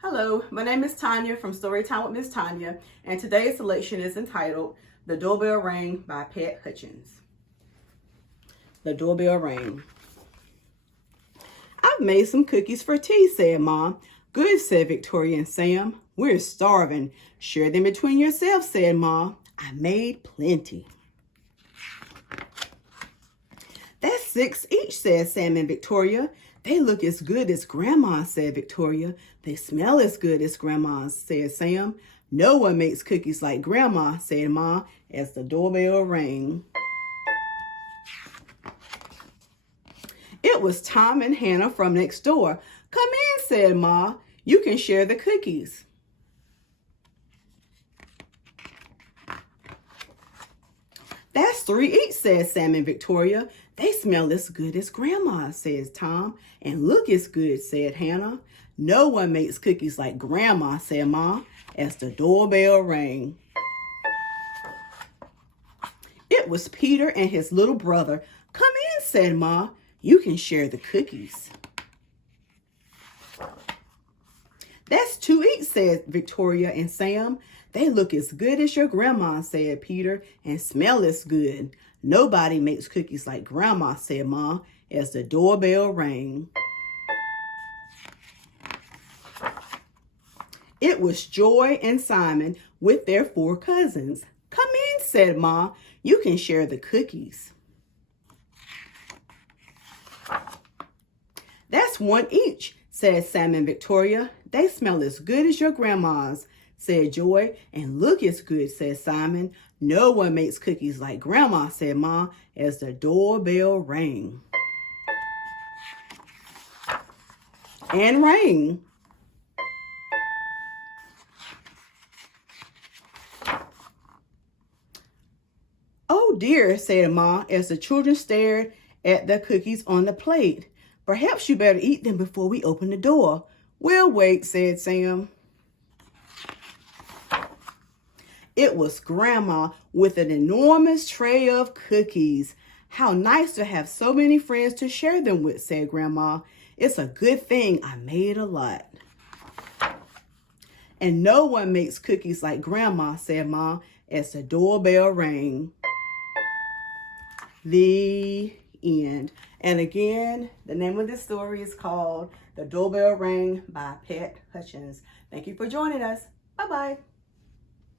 Hello, my name is Tanya from Storytime with Miss Tanya, and today's selection is entitled The Doorbell Rang by Pat Hutchins. The doorbell rang. I've made some cookies for tea, said Mom. Good, said Victoria and Sam. We're starving. Share them between yourselves, said Ma. I made plenty. That's 6 each, said Sam and Victoria. They look as good as Grandma, said Victoria. They smell as good as Grandma's, said Sam. No one makes cookies like Grandma, said Ma, as the doorbell rang. It was Tom and Hannah from next door. Come in, said Ma. You can share the cookies. That's 3 each, said Sam and Victoria. They smell as good as Grandma, says Tom. And look as good, said Hannah. No one makes cookies like Grandma, said Ma, as the doorbell rang. It was Peter and his little brother. Come in, said Ma. You can share the cookies. That's 2 each, said Victoria and Sam. They look as good as your grandma, said Peter, and smell as good. Nobody makes cookies like Grandma, said Ma, as the doorbell rang. It was Joy and Simon with their 4 cousins. Come in, said Ma. You can share the cookies. That's 1 each, said Sam and Victoria. They smell as good as your grandma's, said Joy. And look as good, said Simon. No one makes cookies like Grandma, said Ma, as the doorbell rang. And rang. Oh dear, said Ma, as the children stared at the cookies on the plate. Perhaps you better eat them before we open the door. We'll wait, said Sam. It was Grandma with an enormous tray of cookies. How nice to have so many friends to share them with, said Grandma. It's a good thing I made a lot. And no one makes cookies like Grandma, said Ma, as the doorbell rang. The end. And again, the name of this story is called The Doorbell Rang by Pat Hutchins. Thank you for joining us. Bye-bye.